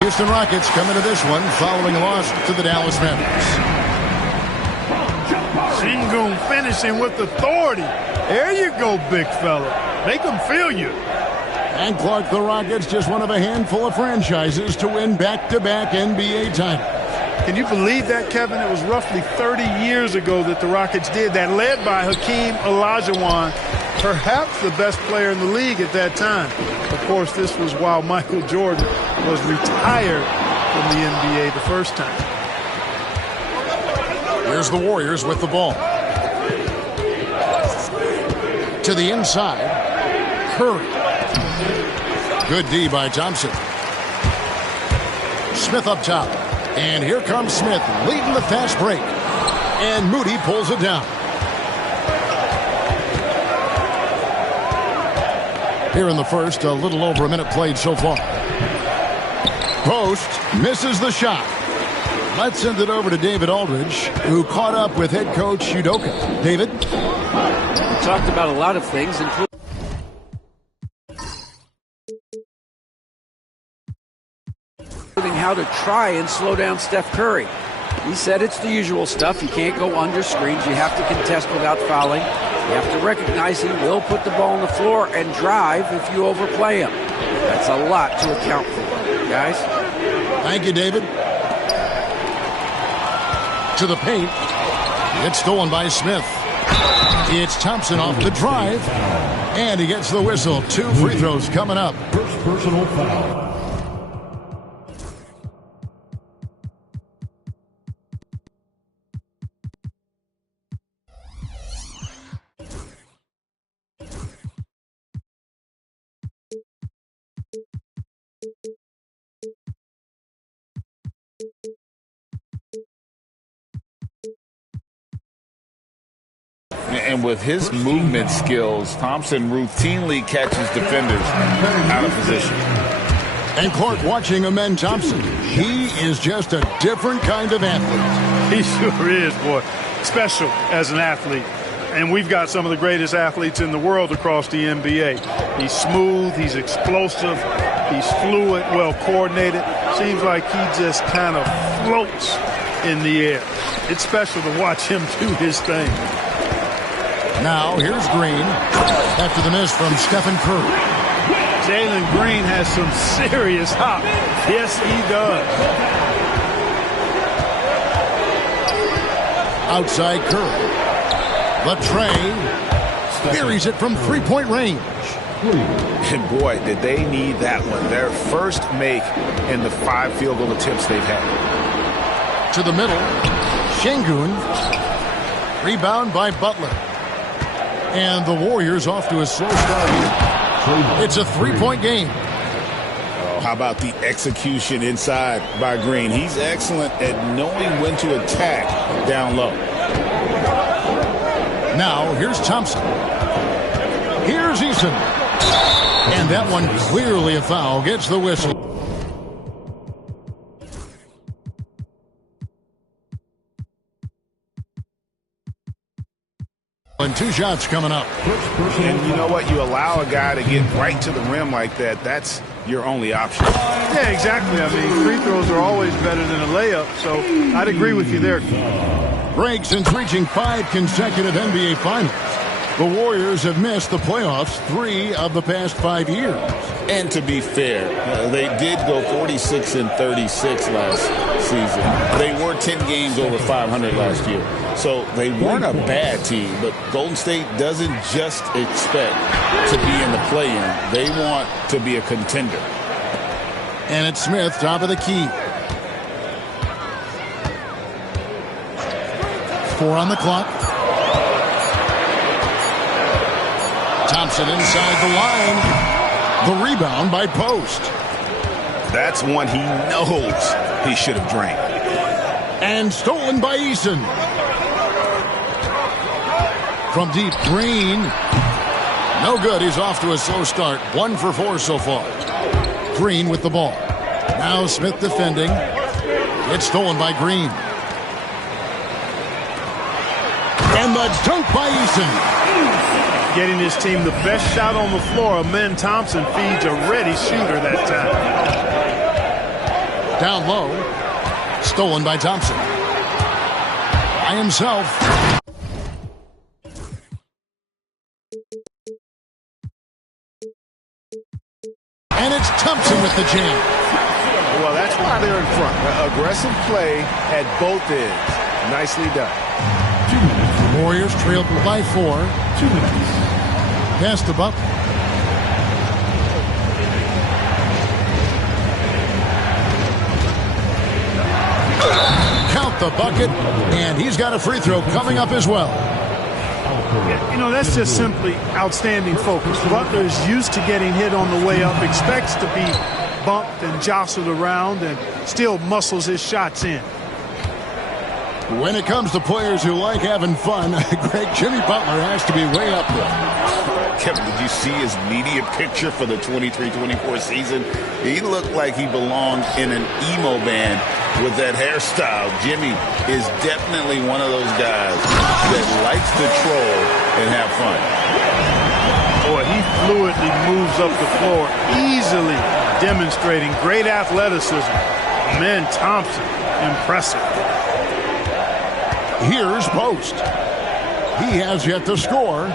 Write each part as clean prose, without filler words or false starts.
Houston Rockets come into this one following a loss to the Dallas Mavericks. Sengun finishing with authority. There you go, big fella. Make them feel you. And Clark, the Rockets, just one of a handful of franchises to win back-to-back NBA titles. Can you believe that, Kevin? It was roughly 30 years ago that the Rockets did that, led by Hakeem Olajuwon, perhaps the best player in the league at that time. Of course, this was while Michael Jordan was retired from the NBA the first time. Here's the Warriors with the ball. To the inside, Curry. Good D by Thompson. Smith up top. And here comes Smith leading the fast break. And Moody pulls it down. Here in the first, a little over a minute played so far. Post misses the shot. Let's send it over to David Aldridge, who caught up with head coach Udoka. David? We talked about a lot of things, including how to try and slow down Steph Curry. He said it's the usual stuff. You can't go under screens. You have to contest without fouling. You have to recognize he will put the ball on the floor and drive if you overplay him. That's a lot to account for, guys. Thank you, David. To the paint. It's stolen by Smith. It's Thompson off the drive. And he gets the whistle. 2 free throws coming up. First personal foul. And with his movement skills, Thompson routinely catches defenders out of position. And Clark watching Amen Thompson. He is just a different kind of athlete. He sure is, boy. Special as an athlete. And we've got some of the greatest athletes in the world across the NBA. He's smooth, he's explosive, he's fluid, well coordinated. Seems like he just kind of floats in the air. It's special to watch him do his thing. Now, here's Green after the miss from Stephen Curry. Jalen Green has some serious hop. Yes, he does. Outside Curry. Latrey buries it from three-point range. And boy, did they need that one. Their first make in the 5 field goal attempts they've had. To the middle. Sengun. Rebound by Butler. And the Warriors off to a slow start here. It's a 3-point game. Oh, how about the execution inside by Green? He's excellent at knowing when to attack down low. Now, here's Thompson. Here's Eason. And that one clearly a foul. Gets the whistle. And 2 shots coming up. And you know what? You allow a guy to get right to the rim like that. That's your only option. Yeah, exactly. I mean, free throws are always better than a layup. So I'd agree with you there. Greg, since reaching 5 consecutive NBA Finals, the Warriors have missed the playoffs 3 of the past 5 years. And to be fair, they did go 46-36 last season. They were 10 games over 500 last year. So they weren't a bad team, but Golden State doesn't just expect to be in the play-in. They want to be a contender. And it's Smith, top of the key. 4 on the clock. Thompson inside the line. The rebound by Post. That's one he knows he should have drained. And stolen by Eason. From deep, Green. No good. He's off to a slow start. 1 for 4 so far. Green with the ball. Now Smith defending. It's stolen by Green. And the dunk by Eason. Getting his team the best shot on the floor. Amen Thompson feeds a ready shooter that time. Down low. Stolen by Thompson. By himself. And it's Thompson with the jam. Well, that's why they're in front. Aggressive play at both ends. Nicely done. 2 minutes. Warriors trailed by 4. 2 minutes. Pass to Butler. Count the bucket, and he's got a free throw coming up as well. You know, that's just simply outstanding focus. Butler is used to getting hit on the way up, expects to be bumped and jostled around, and still muscles his shots in. When it comes to players who like having fun, Greg, Jimmy Butler has to be way up there. Kevin, did you see his media picture for the 23-24 season? He looked like he belonged in an emo band with that hairstyle. Jimmy is definitely one of those guys that likes to troll and have fun. Boy, he fluidly moves up the floor, easily demonstrating great athleticism. Man, Thompson, impressive. Here's Post. He has yet to score.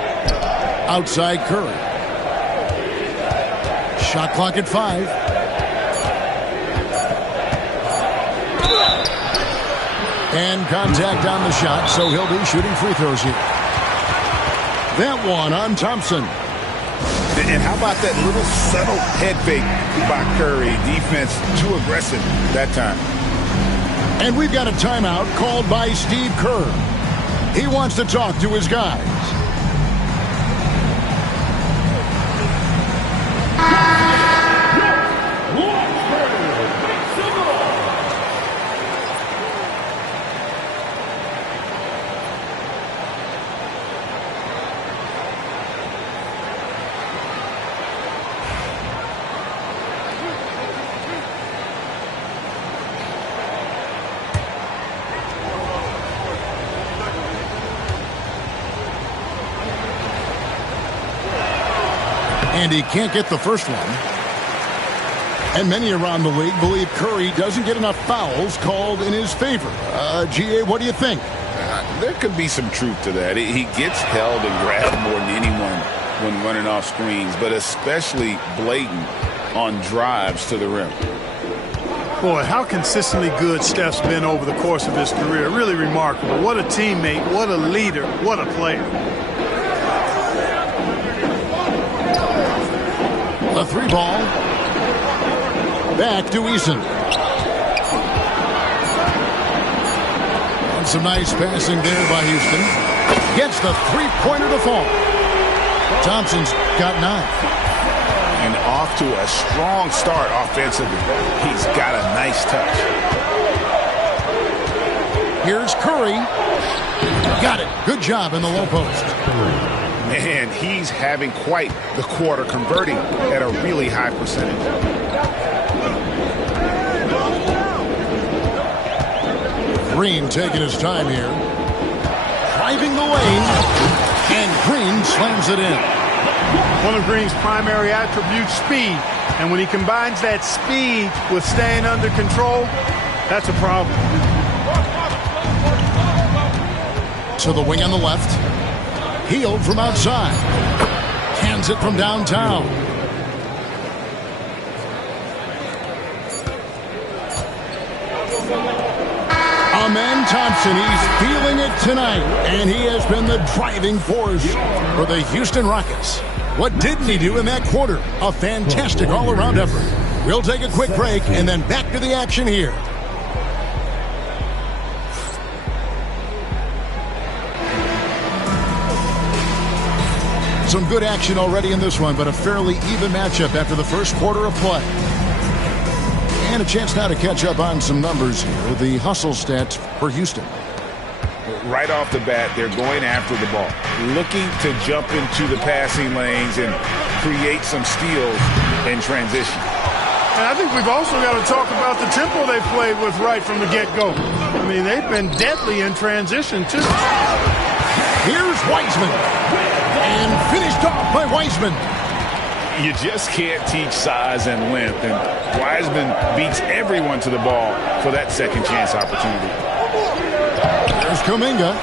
Outside Curry. Shot clock at 5. And contact on the shot, so he'll be shooting free throws here. That one on Thompson. And how about that little subtle head fake by Curry? Defense too aggressive that time. And we've got a timeout called by Steve Kerr. He wants to talk to his guys. And he can't get the first one. And many around the league believe Curry doesn't get enough fouls called in his favor. GA, what do you think? There could be some truth to that. He gets held and grabbed more than anyone when running off screens, but especially blatant on drives to the rim. Boy, how consistently good Steph's been over the course of his career. Really remarkable. What a teammate, what a leader, what a player. A 3-ball. Back to Eason. And some nice passing there by Houston. Gets the three-pointer to fall. Thompson's got 9. And off to a strong start offensively. He's got a nice touch. Here's Curry. Got it. Good job in the low post. Man, he's having quite the quarter, converting at a really high percentage. Green taking his time here. Driving the lane. And Green slams it in. One of Green's primary attributes, speed. And when he combines that speed with staying under control, that's a problem. To the wing on the left. Hield from outside. Hands it from downtown. Amen Thompson, he's feeling it tonight, and he has been the driving force for the Houston Rockets. What didn't he do in that quarter? A fantastic all-around effort. We'll take a quick break and then back to the action here. Some good action already in this one, but a fairly even matchup after the first quarter of play. And a chance now to catch up on some numbers here. The hustle stats for Houston. Right off the bat, they're going after the ball, looking to jump into the passing lanes and create some steals in transition. And I think we've also got to talk about the tempo they played with right from the get-go. I mean, they've been deadly in transition, too. Here's Wiseman. And finished off by Wiseman. You just can't teach size and length, and Wiseman beats everyone to the ball for that second chance opportunity. There's Kuminga.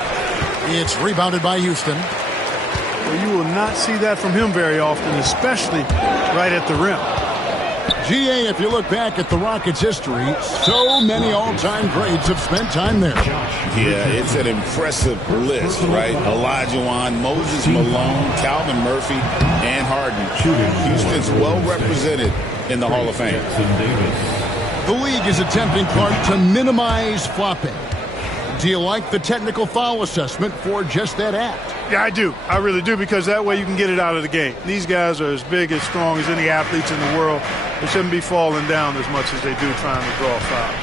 It's rebounded by Houston. Well, you will not see that from him very often, especially right at the rim. GA, if you look back at the Rockets' history, so many all-time greats have spent time there. Yeah, it's an impressive list, right? Olajuwon, Moses Malone, Calvin Murphy, and Harden. Houston's well represented in the Hall of Fame. The league is attempting, Clark, to minimize flopping. Do you like the technical foul assessment for just that act? Yeah, I do. I really do, because that way you can get it out of the game. These guys are as big, as strong as any athletes in the world. They shouldn't be falling down as much as they do trying to draw fouls.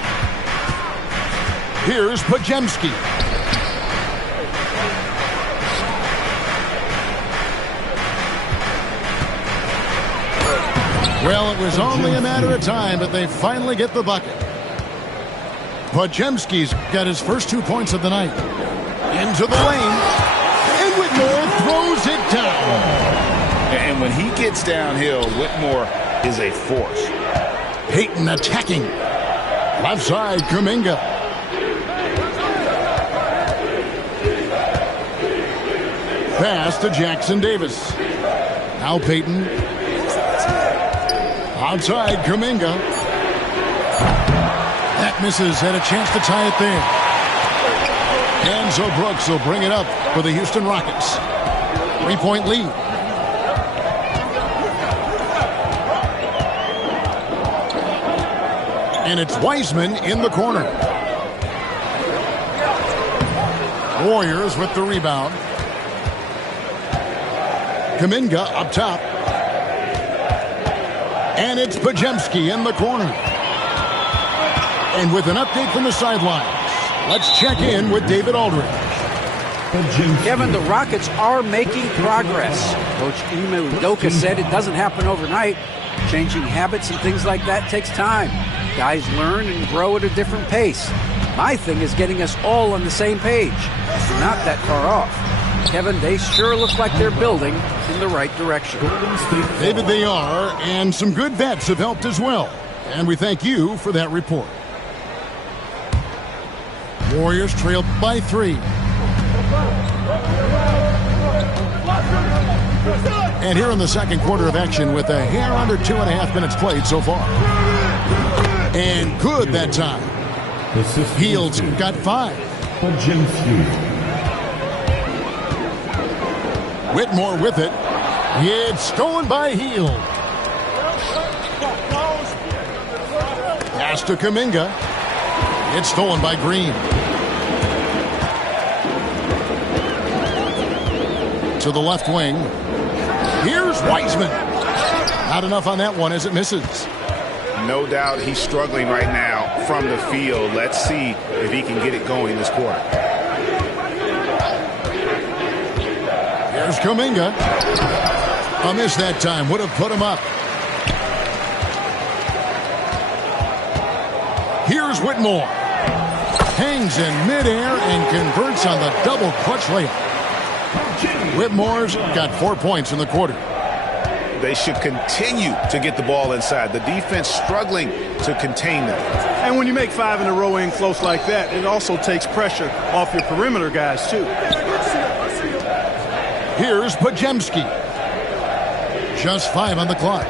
Here's Podziemski. Well, it was only a matter of time, but they finally get the bucket. Podziemski's got his first 2 points of the night. Into the lane. And Whitmore throws it down. And when he gets downhill, Whitmore is a force. Payton attacking. Left side, Kuminga. Pass to Jackson Davis. Now Payton. Outside, Kuminga. That misses. Had a chance to tie it there. And so Brooks will bring it up for the Houston Rockets. 3-point lead. And it's Wiseman in the corner. Warriors with the rebound. Kuminga up top. And it's Podziemski in the corner. And with an update from the sidelines, let's check in with David Aldridge. Kevin, the Rockets are making progress. Coach Ime Udoka said it doesn't happen overnight. Changing habits and things like that takes time. Guys learn and grow at a different pace. My thing is getting us all on the same page. We're not that far off. Kevin, they sure look like they're building in the right direction. David, they are, and some good vets have helped as well. And we thank you for that report. Warriors trail by 3. And here in the second quarter of action with a hair under 2.5 minutes played so far. And good that time. Hield's got 5. Whitmore with it. It's stolen by Hield. Pass to Kuminga. It's stolen by Green. To the left wing. Here's Wiseman. Not enough on that one as it misses. No doubt he's struggling right now from the field. Let's see if he can get it going this quarter. Here's Kuminga. A miss that time. Would have put him up. Here's Whitmore. Hangs in midair and converts on the double clutch layup. Whitmore's got 4 points in the quarter. They should continue to get the ball inside. The defense struggling to contain them. And when you make 5 in a row in close like that, it also takes pressure off your perimeter guys, too. Here's Podziemski. Just 5 on the clock.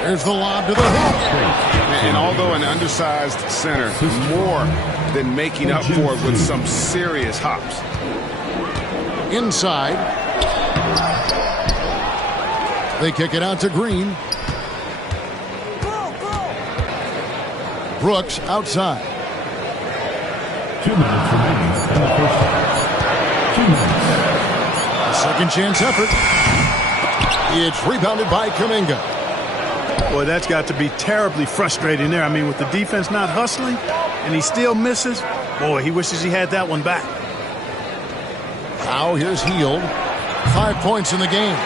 There's the lob to the hoop. And although an undersized center, more than making up for it with some serious hops. Inside. They kick it out to Green. Brooks outside. 2 minutes remaining in the first half. 2 minutes. A second chance effort. It's rebounded by Kuminga. Boy, that's got to be terribly frustrating there. I mean, with the defense not hustling and he still misses, boy, he wishes he had that one back. Now here's Hield. 5 points in the game.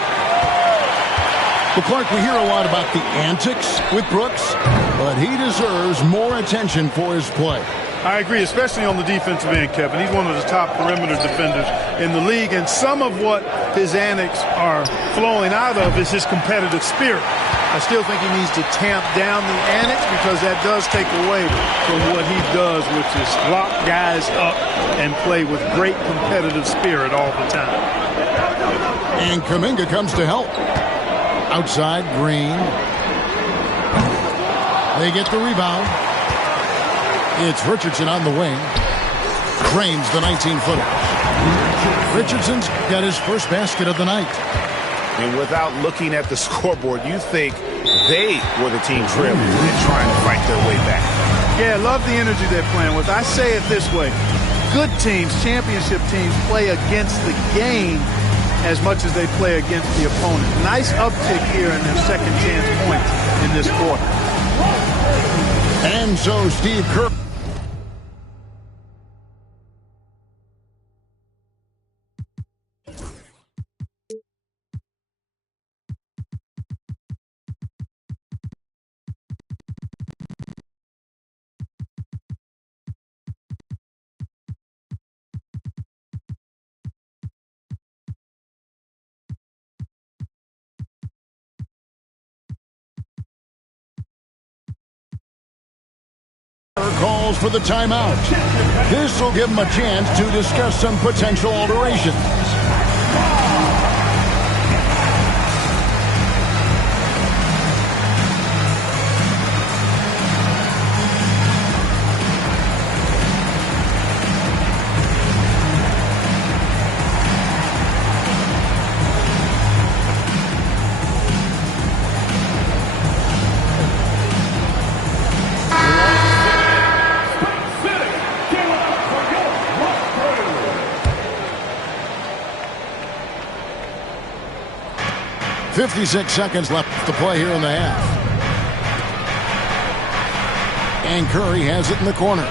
Well, Clark, we hear a lot about the antics with Brooks, but he deserves more attention for his play. I agree, especially on the defensive end, Kevin. He's one of the top perimeter defenders in the league, and some of what his antics are flowing out of is his competitive spirit. I still think he needs to tamp down the antics because that does take away from what he does, which is lock guys up and play with great competitive spirit all the time. And Kuminga comes to help. Outside, Green. They get the rebound. It's Richardson on the wing. Drains the 19-footer. Richardson's got his first basket of the night. And without looking at the scoreboard, you think they were the team trailing and trying to fight their way back. Yeah, I love the energy they're playing with. I say it this way. Good teams, championship teams, play against the game as much as they play against the opponent. Nice uptick here in their second chance points in this quarter. And so Steve Kerr. Calls for the timeout. This will give him a chance to discuss some potential alterations. .56 seconds left to play here in the half. And Curry has it in the corner.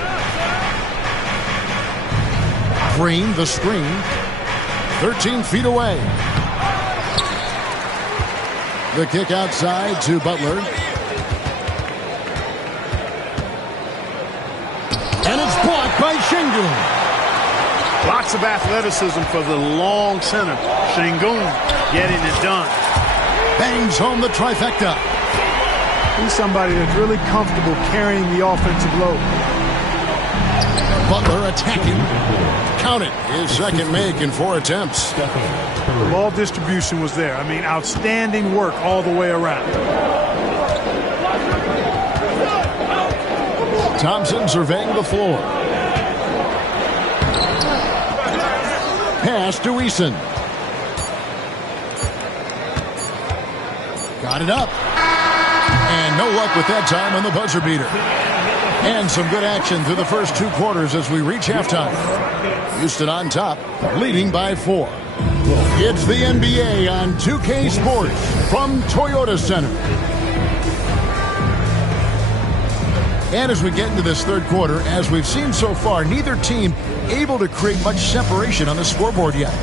Green, the screen. 13 feet away. The kick outside to Butler. And it's blocked by Şengün. Lots of athleticism for the long center. Şengün getting it done. Bangs home the trifecta. He's somebody that's really comfortable carrying the offensive load. Butler attacking. Count it. His second make in 4 attempts. The ball distribution was there. I mean, outstanding work all the way around. Thompson surveying the floor. Pass to Eason. Got it up. And no luck with that time on the buzzer beater. And some good action through the first 2 quarters as we reach halftime. Houston on top, leading by 4. It's the NBA on 2K Sports from Toyota Center. And as we get into this third quarter, as we've seen so far, neither team able to create much separation on the scoreboard yet.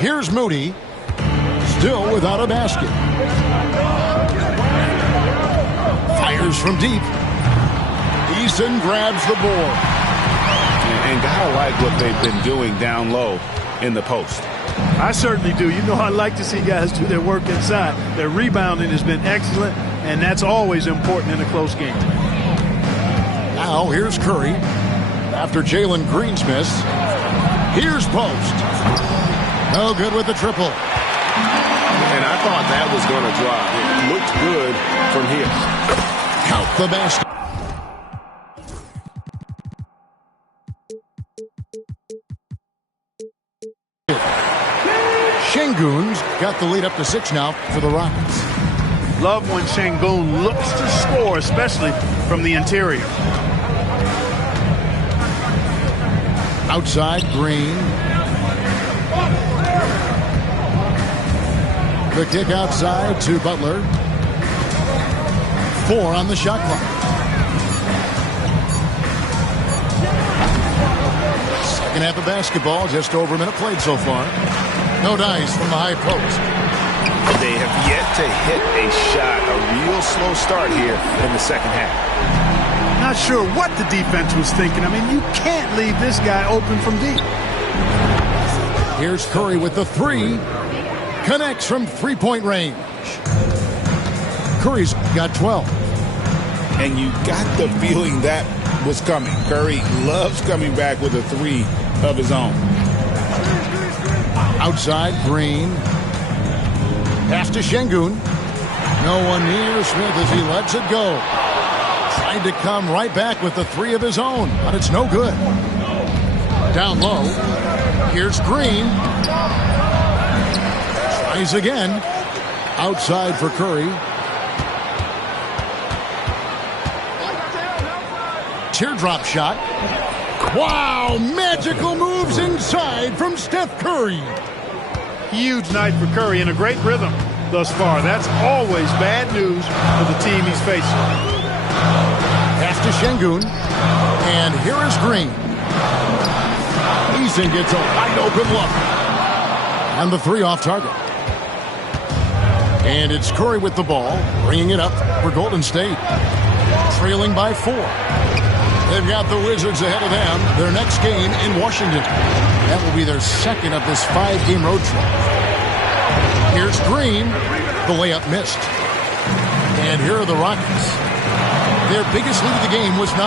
Here's Moody. Still without a basket. Fires from deep. Eason grabs the board. And gotta like what they've been doing down low in the post. I certainly do. You know, I like to see guys do their work inside. Their rebounding has been excellent, and that's always important in a close game. Now here's Curry. After Jalen Green's miss. Here's Post. No good with the triple. And I thought that was going to drop. It looked good from here. Count the basket. Şengün's got the lead up to 6 now for the Rockets. Love when Şengün looks to score, especially from the interior. Outside, Green. The kick outside to Butler. 4 on the shot clock. Second half of basketball, just over a minute played so far. No dice from the high post. They have yet to hit a shot, a real slow start here in the second half. Not sure what the defense was thinking. I mean, you can't leave this guy open from deep. Here's Curry with the 3. Connects from three-point range. Curry's got 12. And you got the feeling that was coming. Curry loves coming back with a 3 of his own. Outside, Green. Pass to Şengün. No one near Smith as he lets it go. Tried to come right back with the 3 of his own, but it's no good. Down low. Here's Green. Tries again. Outside for Curry. Teardrop shot. Wow, magical moves inside from Steph Curry. Huge night for Curry and a great rhythm thus far. That's always bad news for the team he's facing. Pass to Şengün. And here is Green. Eason gets a wide open look. And the 3 off target. And it's Curry with the ball, bringing it up for Golden State. Trailing by 4. They've got the Wizards ahead of them. Their next game in Washington. That will be their second of this 5-game road trip. Here's Green. The layup missed. And here are the Rockets. Their biggest lead of the game was 9.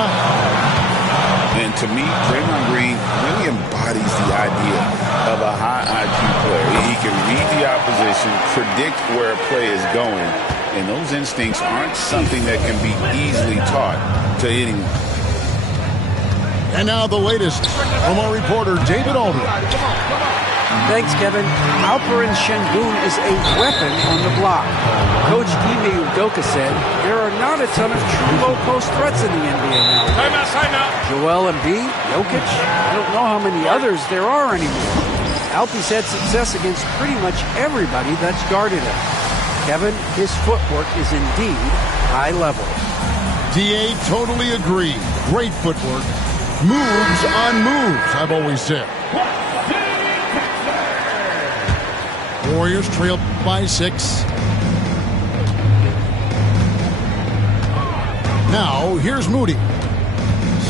And to me, Draymond Green really embodies the idea of a high IQ player. He can read the opposition, predict where a play is going, and those instincts aren't something that can be easily taught to anyone. And now the latest from our reporter, David Aldridge. Thanks, Kevin. Alperen Şengün is a weapon on the block. Coach Ime Udoka said there are not a ton of true low-post threats in the NBA now. Timeout. Joel Embiid, Jokic, I don't know how many others there are anymore. Alpe's had success against pretty much everybody that's guarded him. Kevin, his footwork is indeed high level. DA totally agree. Great footwork. Moves on moves, I've always said. Warriors trail by 6. Now, here's Moody.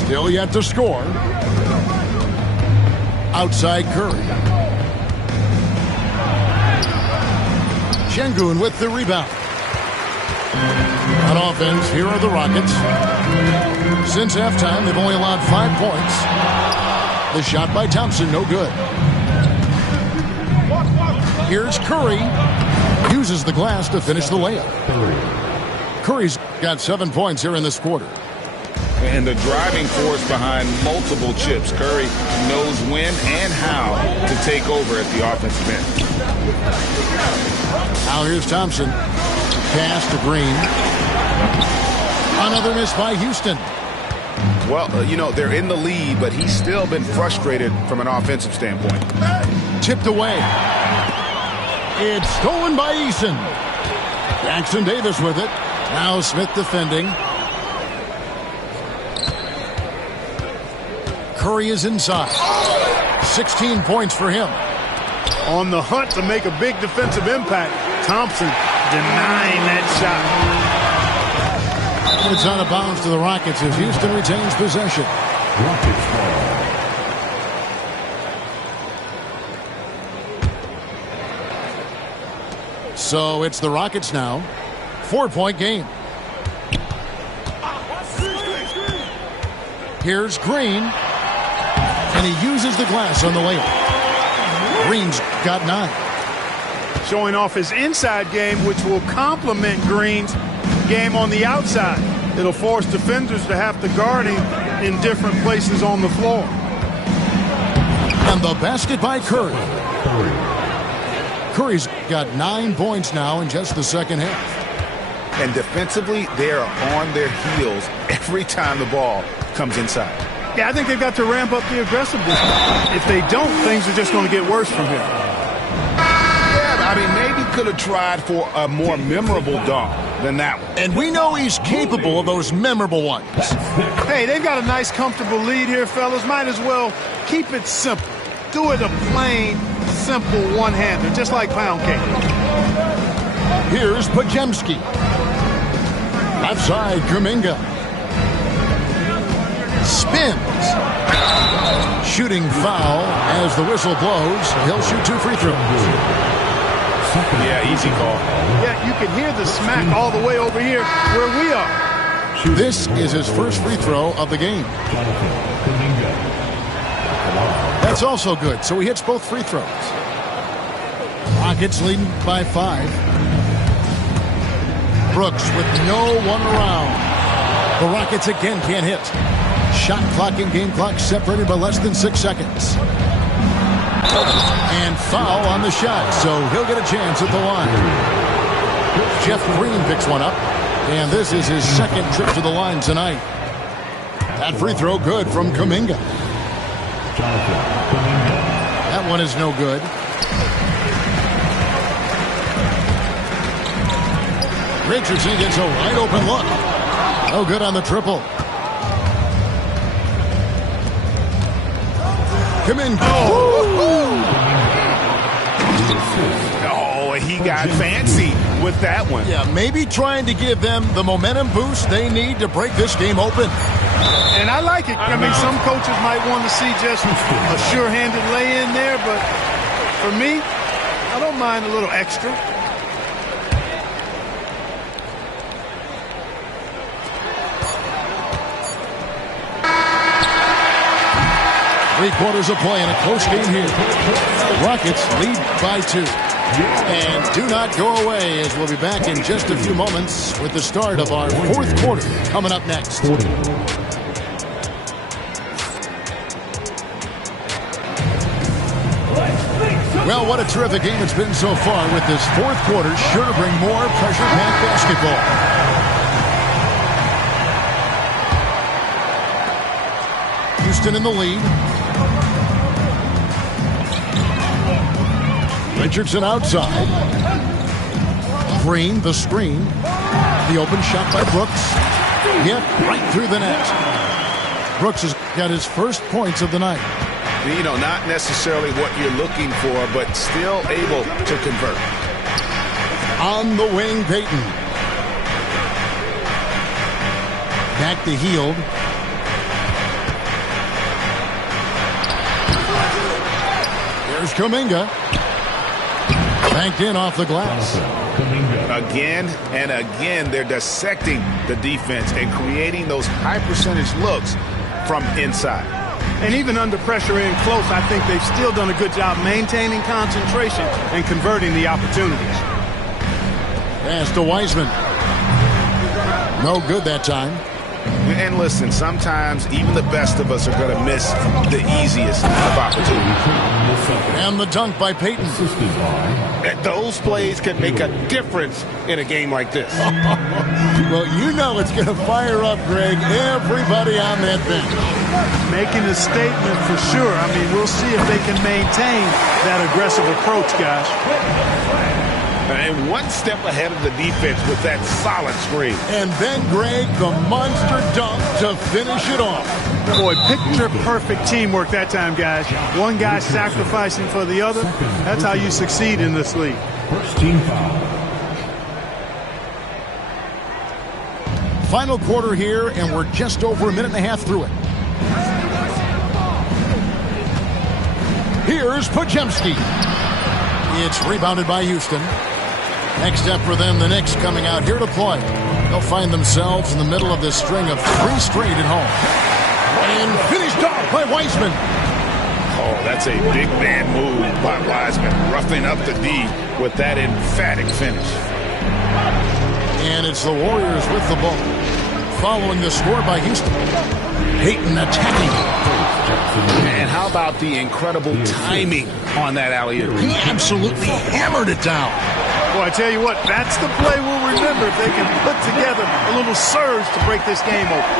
Still yet to score. Outside Curry. Şengün with the rebound. On offense, here are the Rockets. Since halftime, they've only allowed 5 points. The shot by Thompson, no good. Here's Curry. Uses the glass to finish the layup. Curry's got 7 points here in this quarter. And the driving force behind multiple chips. Curry knows when and how to take over at the offensive end. Now here's Thompson. Pass to Green. Another miss by Houston. Well, they're in the lead, but he's still been frustrated from an offensive standpoint. Tipped away. It's stolen by Eason. Jackson Davis with it. Now Smith defending. Curry is inside. 16 points for him. On the hunt to make a big defensive impact, Thompson denying that shot. It's out of bounds to the Rockets as Houston retains possession. Rockets ball. So it's the Rockets now. 4-point game. Here's Green. And he uses the glass on the layup. Green's got 9. Showing off his inside game, which will complement Green's game on the outside. It'll force defenders to have to guard him in different places on the floor. And the basket by Curry. Curry's got 9 points now in just the second half. And defensively, they are on their heels every time the ball comes inside. Yeah, I think they've got to ramp up the aggressiveness. If they don't, things are just going to get worse from here. Yeah, I mean, maybe could have tried for a more memorable dunk than that one. And we know he's capable of those memorable ones. Hey, they've got a nice, comfortable lead here, fellas. Might as well keep it simple. Do it a plain, simple one-hander, just like pound cake. Here's Podziemski. Left side, Kuminga. Spins. Shooting foul as the whistle blows. He'll shoot 2 free throws. Yeah, easy call. Yeah, you can hear the smack all the way over here where we are. This is his first free throw of the game. That's also good, so he hits both free throws. Rockets leading by 5. Brooks with no one around. The Rockets again can't hit. Shot clock and game clock separated by less than 6 seconds. And foul on the shot, so he'll get a chance at the line. Jeff Green picks one up, and this is his second trip to the line tonight. That free throw good from Kuminga. That one is no good. Richardson gets a wide open look. No good on the triple. Kuminga. Oh, he got fancy with that one. Yeah, maybe trying to give them the momentum boost they need to break this game open. And I like it. I mean, some coaches might want to see just a sure-handed lay-in there, but for me, I don't mind a little extra. Three-quarters of play in a close game here. Rockets lead by 2. And do not go away, as we'll be back in just a few moments with the start of our fourth quarter coming up next. Well, what a terrific game it's been so far, with this fourth quarter sure to bring more pressure-packed basketball. Houston in the lead. Richardson outside. Green, the screen. The open shot by Brooks. Yep, right through the net. Brooks has got his first points of the night. You know, not necessarily what you're looking for, but still able to convert. On the wing, Payton. Back to Hield. Here's Kuminga. Banked in off the glass. Again and again, they're dissecting the defense and creating those high-percentage looks from inside. And even under pressure in close, I think they've still done a good job maintaining concentration and converting the opportunities. Pass to Wiseman. No good that time. And listen, sometimes even the best of us are going to miss the easiest of opportunities. And the dunk by Payton. Those plays can make a difference in a game like this. Well, you know it's going to fire up, Greg, everybody on that bench. Making a statement for sure. I mean, we'll see if they can maintain that aggressive approach, guys. And one step ahead of the defense with that solid screen. And then, Greg, the monster dunk to finish it off. Boy, picture-perfect teamwork that time, guys. One guy sacrificing for the other. That's how you succeed in this league. First team foul. Final quarter here, and we're just over a minute and a half through it. Here's Podziemski. It's rebounded by Houston. Next up for them, the Knicks coming out here to play. They'll find themselves in the middle of this string of 3 straight at home. And finished off by Wiseman. That's a big man move by Wiseman, roughing up the D with that emphatic finish. And it's the Warriors with the ball. Following the score by Houston. Payton attacking. And how about the incredible timing on that alley-oop? He absolutely hammered it down. Well, I tell you what, that's the play we'll remember if they can put together a little surge to break this game open.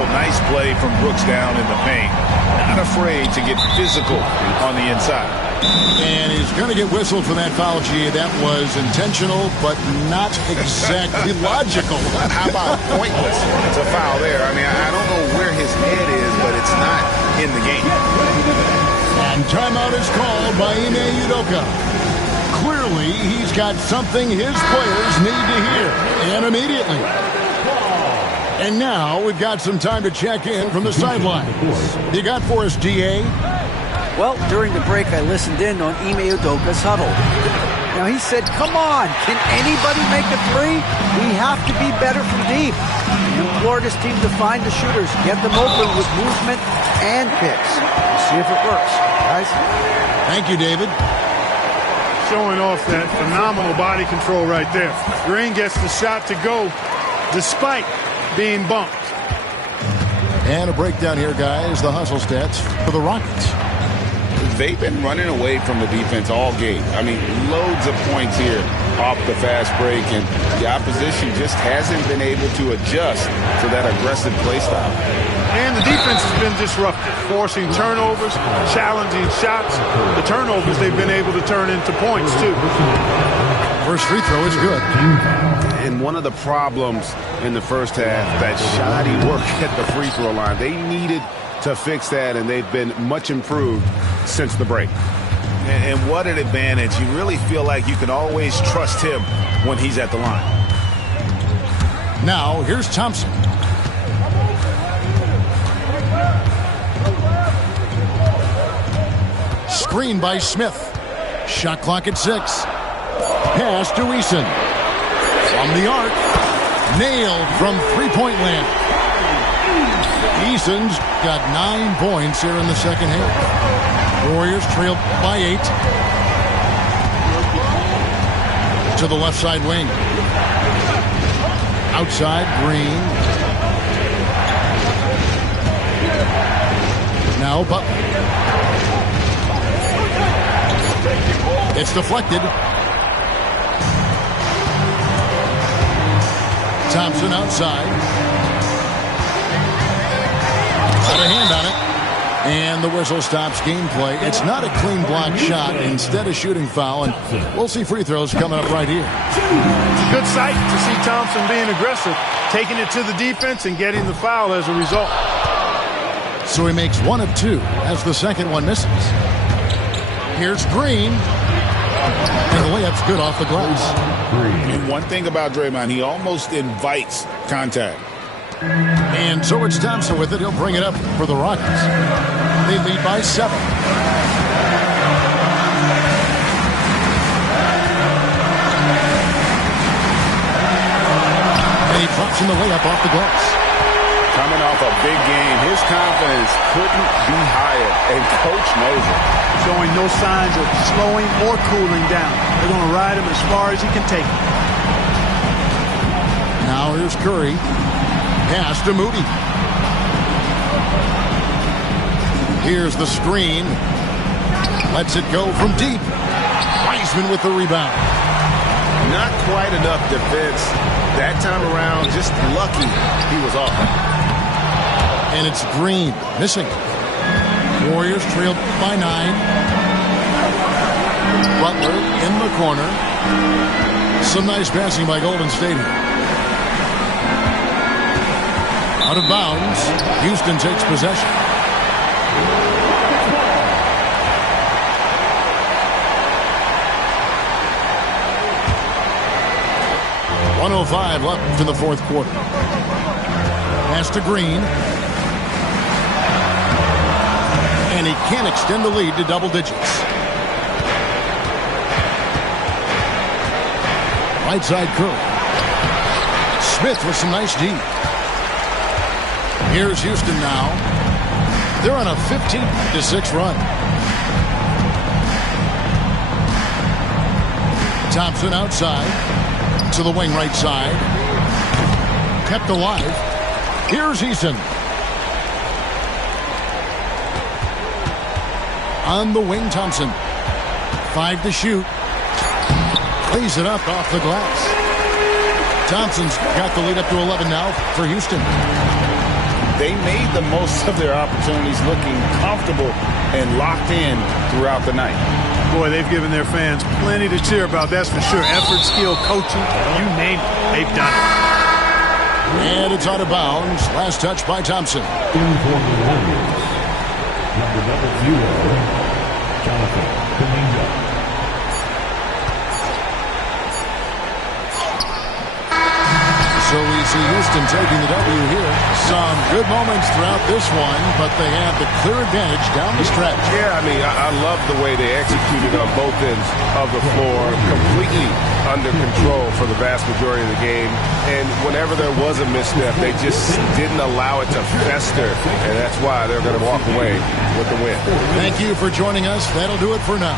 Oh, nice play from Brooks down in the paint. Not afraid to get physical on the inside. And he's going to get whistled for that foul, G. That was intentional, but not exactly logical. How about pointless? It's a foul there. I mean, I don't know where his head is, but it's not in the game. And timeout is called by Ime Udoka. Clearly, he's got something his players need to hear, and immediately. And now we've got some time to check in from the sidelines. You got for us, DA? Well, during the break, I listened in on Ime Udoka's huddle. Now, he said, come on, can anybody make a three? We have to be better from deep. He implored his team to find the shooters, get them open with movement and picks. We'll see if it works, guys. Thank you, David. Showing off that phenomenal body control right there. Green gets the shot to go despite being bumped. And a breakdown here, guys. The hustle stats for the Rockets. They've been running away from the defense all game. I mean, loads of points here off the fast break, and the opposition just hasn't been able to adjust to that aggressive play style. And the defense has been disruptive, forcing turnovers, challenging shots. The turnovers they've been able to turn into points, too. First free throw is good. And one of the problems in the first half, that shoddy work at the free throw line. They needed to fix that, and they've been much improved since the break. And what an advantage. You really feel like you can always trust him when he's at the line. Now, here's Thompson. Screen by Smith. Shot clock at 6. Pass to Eason. From the arc. Nailed from three-point land. Eason's got 9 points here in the second half. Warriors trailed by 8. To the left side wing. Outside, Green. Now Butler. It's deflected. Thompson outside. Got a hand on it. And the whistle stops gameplay. It's not a clean block shot. Instead, a shooting foul. And we'll see free throws coming up right here. It's a good sight to see Thompson being aggressive, taking it to the defense and getting the foul as a result. So he makes 1 of 2 as the second one misses. Here's Green. And the layup's good off the glass. And one thing about Draymond, he almost invites contact. And so it's Thompson with it. He'll bring it up for the Rockets. They lead by 7. And he drops in the layup off the glass. Coming off a big game, his confidence couldn't be higher, and Coach knows it. Showing no signs of slowing or cooling down. They're going to ride him as far as he can take him. Now here's Curry. Pass to Moody. Here's the screen. Lets it go from deep. Wiseman with the rebound. Not quite enough defense that time around. Just lucky he was off. And it's Green missing. Warriors trailed by 9. Butler in the corner. Some nice passing by Golden State here. Out of bounds. Houston takes possession. .105 left in the fourth quarter. Pass to Green. And he can't extend the lead to double digits. Right side Curry. Smith with some nice D. Here's Houston now. They're on a 15-6 run. Thompson outside to the wing right side. Kept alive. Here's Eason. On the wing, Thompson. 5 to shoot. Lays it up off the glass. Thompson's got the lead up to 11 now for Houston. They made the most of their opportunities, looking comfortable and locked in throughout the night. Boy, they've given their fans plenty to cheer about, that's for sure. Effort, skill, coaching, you name it, they've done it. And it's out of bounds. Last touch by Thompson. In for the Warriors, number 0, Jonathan Kuminga. So we see Houston taking the W here. Some good moments throughout this one, but they have the clear advantage down the stretch. Yeah, I mean, I love the way they executed on both ends of the floor, completely under control for the vast majority of the game. And whenever there was a misstep, they just didn't allow it to fester, and that's why they're going to walk away with the win. Thank you for joining us. That'll do it for now.